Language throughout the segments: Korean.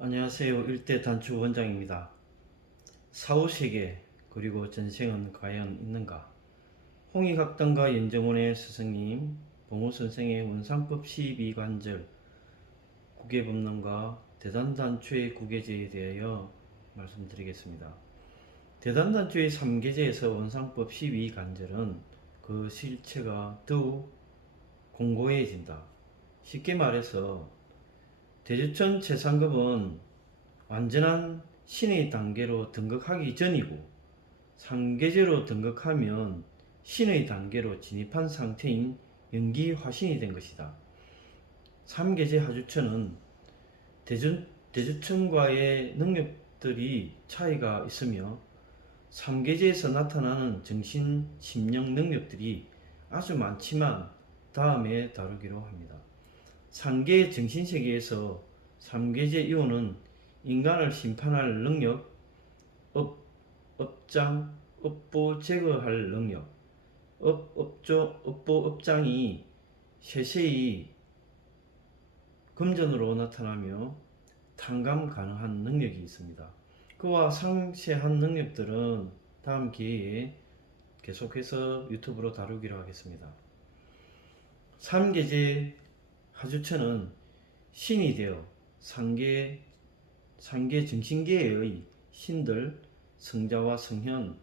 안녕하세요. 일대 단추 원장입니다. 사후세계 그리고 전생은 과연 있는가? 홍익학당과 연정원의 스승님 봉우선생의 원상법 12관절 구계법론과 대단단추의 구계제에 대하여 말씀드리겠습니다. 대단단추의 3계제에서 원상법 12관절은 그 실체가 더욱 공고해진다. 쉽게 말해서 대주천 최상급은 완전한 신의 단계로 등극하기 전이고, 상계제로 등극하면 신의 단계로 진입한 상태인 연기화신이 된 것이다. 3계제 하주천은 대주천과의 능력들이 차이가 있으며 3계제에서 나타나는 정신, 심령 능력들이 아주 많지만 다음에 다루기로 합니다. 상계 정신세계에서 3계제 이호는 인간을 심판할 능력, 업장, 업보 제거할 능력, 업보 업장이 세세히 금전으로 나타나며 탕감 가능한 능력이 있습니다. 그와 상세한 능력들은 다음 기회에 계속해서 유튜브로 다루기로 하겠습니다. 3계제 하주천은 신이 되어 상계 정신계의 신들, 성자와 성현,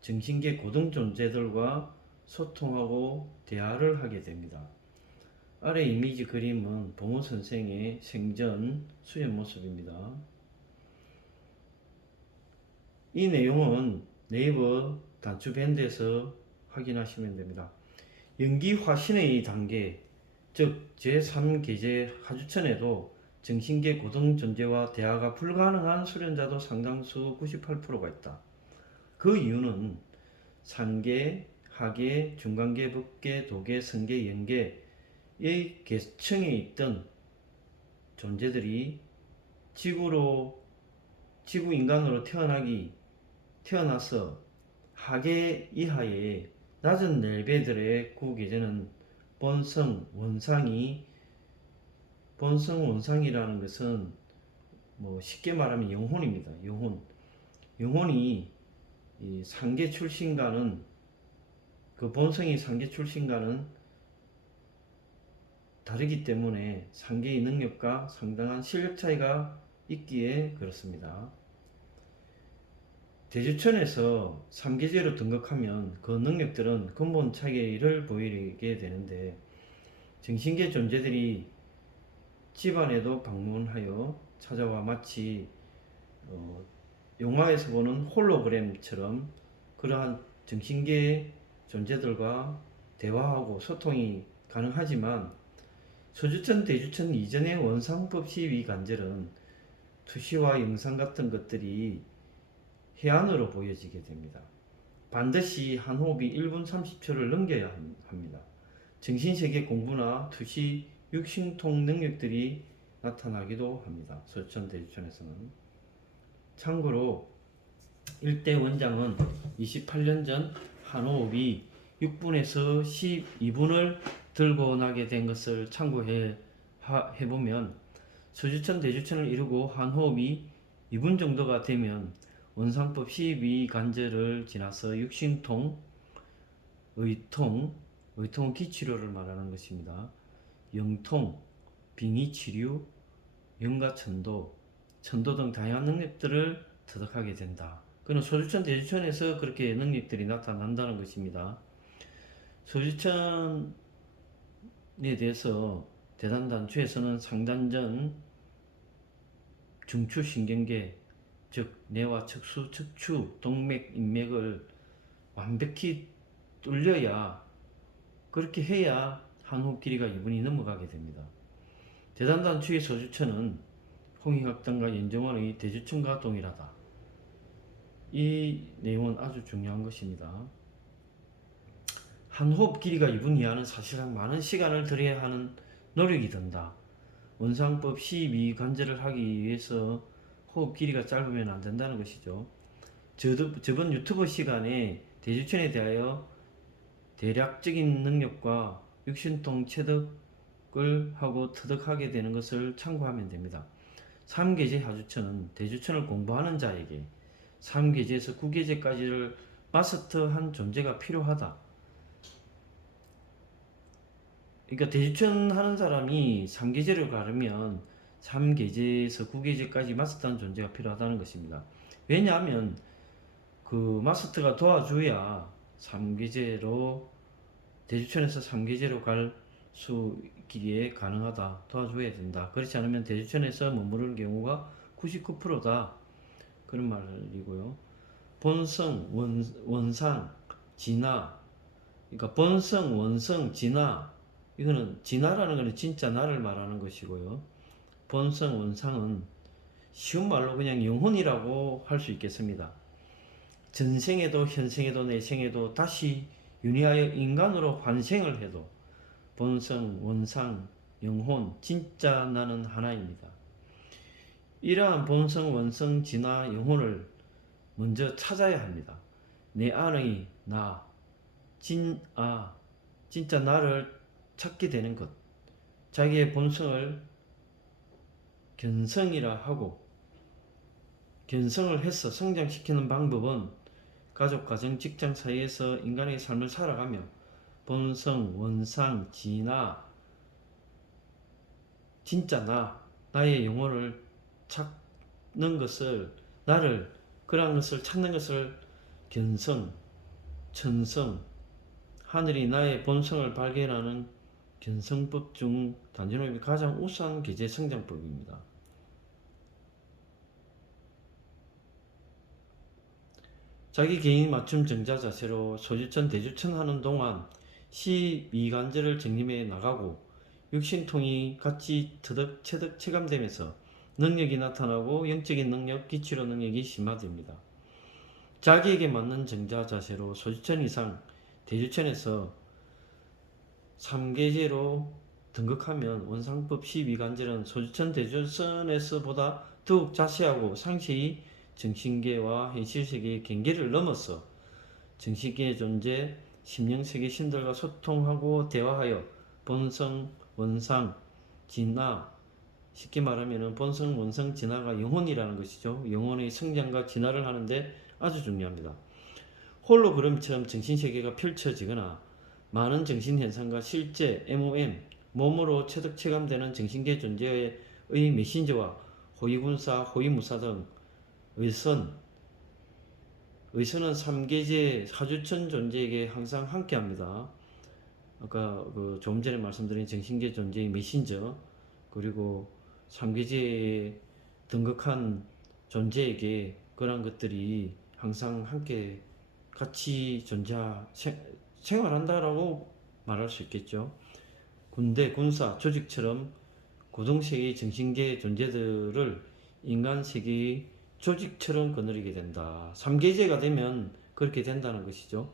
정신계 고등 존재들과 소통하고 대화를 하게 됩니다. 아래 이미지 그림은 봉호 선생의 생전 수련 모습입니다. 이 내용은 네이버 단추밴드에서 확인하시면 됩니다. 연기화신의 단계, 즉 제3계제 하주천에도 정신계 고등 존재와 대화가 불가능한 수련자도 상당수 98%가 있다. 그 이유는 상계, 하계, 중간계, 법계, 도계, 성계, 연계의 계층에 있던 존재들이 지구 인간으로 태어나서 하계 이하의 낮은 레벨들의 구계제는 본성 원상이라는 것은 쉽게 말하면 영혼입니다. 영혼이 이 상계 출신과는 그 본성이 상계 출신과는 다르기 때문에 상계의 능력과 상당한 실력 차이가 있기에 그렇습니다. 대주천에서 3계제로 등극하면 그 능력들은 근본 차이를 보이게 되는데, 정신계 존재들이 집안에도 방문하여 찾아와 마치 영화에서 보는 홀로그램처럼 그러한 정신계 존재들과 대화하고 소통이 가능하지만, 소주천 대주천 이전의 원상법 12관절은 투시와 영상 같은 것들이 해안으로 보여지게 됩니다. 반드시 한 호흡이 1분 30초를 넘겨야 합니다. 정신세계 공부나 투시, 육신통 능력들이 나타나기도 합니다. 소주천 대주천에서는. 참고로 1대 원장은 28년 전 한 호흡이 6분에서 12분을 들고 나게 된 것을 참고해보면, 소주천 대주천을 이루고 한 호흡이 2분 정도가 되면 원상법 12관절을 지나서 육신통, 의통은 기치료를 말하는 것입니다. 영통, 빙의치료, 영가천도 등 다양한 능력들을 터득하게 된다. 그는 소주천 대주천에서 그렇게 능력들이 나타난다는 것입니다. 소주천에 대해서 대단단추에서는 상단전 중추신경계, 즉 뇌와 척수, 척추, 동맥, 인맥을 완벽히 뚫려야, 그렇게 해야 한 호흡 길이가 2분이 넘어가게 됩니다. 대단단추의 소주천은 홍익학당과 연정원의 대주천과 동일하다. 이 내용은 아주 중요한 것입니다. 한 호흡 길이가 2분 이하는 사실상 많은 시간을 들여야 하는 노력이 든다. 원상법 12관절을 하기 위해서 호흡 길이가 짧으면 안 된다는 것이죠. 저번 유튜브 시간에 대주천에 대하여 대략적인 능력과 육신통 체득을 하고 터득하게 되는 것을 참고하면 됩니다. 3계제 하주천은 대주천을 공부하는 자에게 3계제에서 9계제까지를 마스터한 존재가 필요하다. 그러니까 대주천 하는 사람이 3계제를 가르면 3계제에서 9계제까지 마스터한 존재가 필요하다는 것입니다. 왜냐하면 그 마스터가 도와줘야 3계제로 대주천에서 3계제로 갈 수 있기에 가능하다. 도와줘야 된다. 그렇지 않으면 대주천에서 머무르는 경우가 99%다. 그런 말이고요. 본성, 원상, 진화. 그러니까 본성, 원성, 진화. 이거는 진화라는 것은 진짜 나를 말하는 것이고요. 본성, 원상은 쉬운 말로 그냥 영혼이라고 할 수 있겠습니다. 전생에도 현생에도 내생에도 다시 윤회하여 인간으로 환생을 해도 본성, 원상, 영혼, 진짜 나는 하나입니다. 이러한 본성, 원성, 진화, 영혼을 먼저 찾아야 합니다. 내 안의 나, 진짜 나를 찾게 되는 것. 자기의 본성을 견성이라 하고, 견성을 해서 성장시키는 방법은 가족, 가정, 직장 사이에서 인간의 삶을 살아가며 본성, 원상, 진화, 진짜 나의 영혼을 찾는 것을, 나를, 그러한 것을 찾는 것을 견성, 천성, 하늘이 나의 본성을 발견하는 견성법 중 단전호흡이 가장 우수한 계제 성장법입니다. 자기 개인 맞춤 정자 자세로 소주천 대주천 하는 동안 12관절을 정림해 나가고 육신통이 같이 터득 체득 체감되면서 능력이 나타나고 영적인 능력, 기치로 능력이 심화됩니다. 자기에게 맞는 정자 자세로 소주천 이상 대주천에서 3계제로 등극하면 원상법 12관절은 소주천 대주천에서보다 더욱 자세하고 상세히 정신계와 현실세계의 경계를 넘어서 정신계의 존재, 심령세계 신들과 소통하고 대화하여 본성, 원상, 진화, 쉽게 말하면 본성, 원성, 진화가 영혼이라는 것이죠. 영혼의 성장과 진화를 하는데 아주 중요합니다. 홀로그램처럼 정신세계가 펼쳐지거나 많은 정신현상과 실제 MOM, 몸으로 체득 체감되는 정신계 존재의 메신저와 호위군사, 호위무사 등 의선은 3계제 사주천 존재에게 항상 함께합니다. 아까 조금 전에 말씀드린 정신계 존재의 메신저, 그리고 3계제에 등극한 존재에게 그런 것들이 항상 함께 같이 생활한다라고 말할 수 있겠죠. 군대, 군사, 조직처럼 고동세계의 정신계 존재들을 인간세계의 조직처럼 거느리게 된다. 3계제가 되면 그렇게 된다는 것이죠.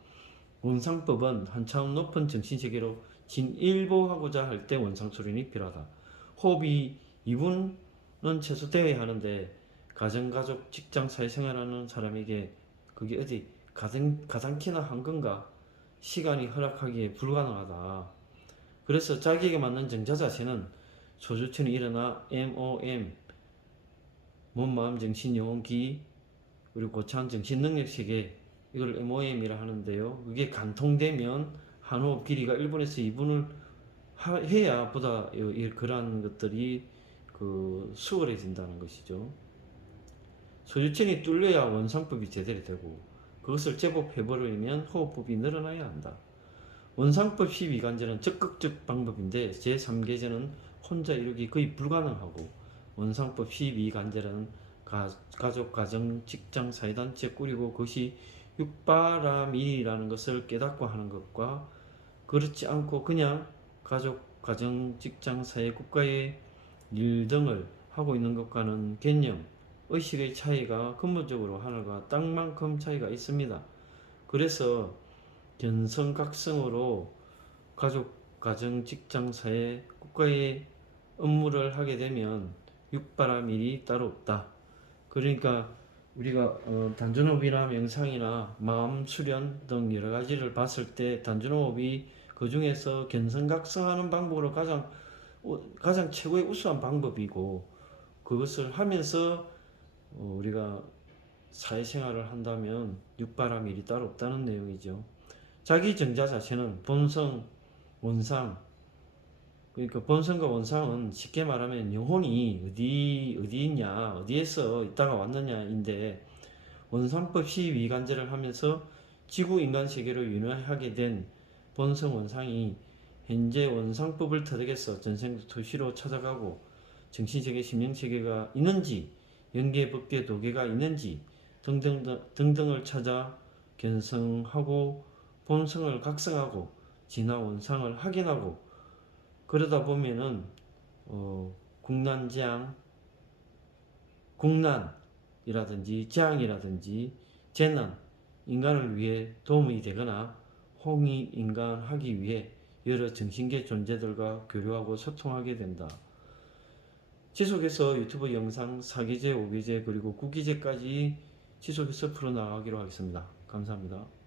원상법은 한 차원 높은 정신세계로 진일보하고자 할 때 원상수련이 필요하다. 호흡이 2분은 최소 되어야 하는데 가정, 가족, 직장, 사회생활하는 사람에게 그게 어디 가당키나 한 건가? 시간이 허락하기에 불가능하다. 그래서 자기에게 맞는 정자 자세는 소주천이 일어나 MOM, 몸, 마음, 정신, 영혼, 기, 그리고 고차원 정신 능력 세계, 이걸 MOM이라 하는데요. 그게 간통되면 한 호흡 길이가 1분에서 2분을 해야 보다 그러한 것들이 수월해진다는 것이죠. 소주천이 뚫려야 원상법이 제대로 되고 그것을 제법 해버리면 호흡법이 늘어나야 한다. 원상법 12관절은 적극적 방법인데 제3계제는 혼자 이루기 거의 불가능하고 원상법 12관절은 가족, 가정, 직장, 사회단체 꾸리고 그것이 육바라밀이라는 것을 깨닫고 하는 것과 그렇지 않고 그냥 가족, 가정, 직장, 사회, 국가의 일 등을 하고 있는 것과는 개념, 의식의 차이가 근본적으로 하늘과 땅만큼 차이가 있습니다. 그래서 견성각성으로 가족, 가정, 직장, 사회, 국가의 업무를 하게 되면 육바라밀이 따로 없다. 그러니까 우리가 단전호흡이나 명상이나 마음 수련 등 여러 가지를 봤을 때 단전호흡이 그 중에서 견성각성하는 방법으로 가장 최고의 우수한 방법이고 그것을 하면서 우리가 사회생활을 한다면 육바라밀 일이 따로 없다는 내용이죠. 자기 정자 자체는 본성, 원상, 그러니까 본성과 원상은 쉽게 말하면 영혼이 어디 있냐, 어디에서 있다가 왔느냐인데, 원상법 시위관제를 하면서 지구 인간 세계를 윤회하게 된 본성 원상이 현재 원상법을 터득해서 전생 토시로 찾아가고 정신세계, 심령세계가 있는지, 영계, 법계, 도계가 있는지 등등을 찾아 견성하고 본성을 각성하고 진화 원상을 확인하고, 그러다 보면은 국난재앙, 국난이라든지 재앙이라든지 재난, 인간을 위해 도움이 되거나 홍익인간하기 위해 여러 정신계 존재들과 교류하고 소통하게 된다. 지속해서 유튜브 영상 4기제, 5기제 그리고 9기제까지 지속해서 풀어나가기로 하겠습니다. 감사합니다.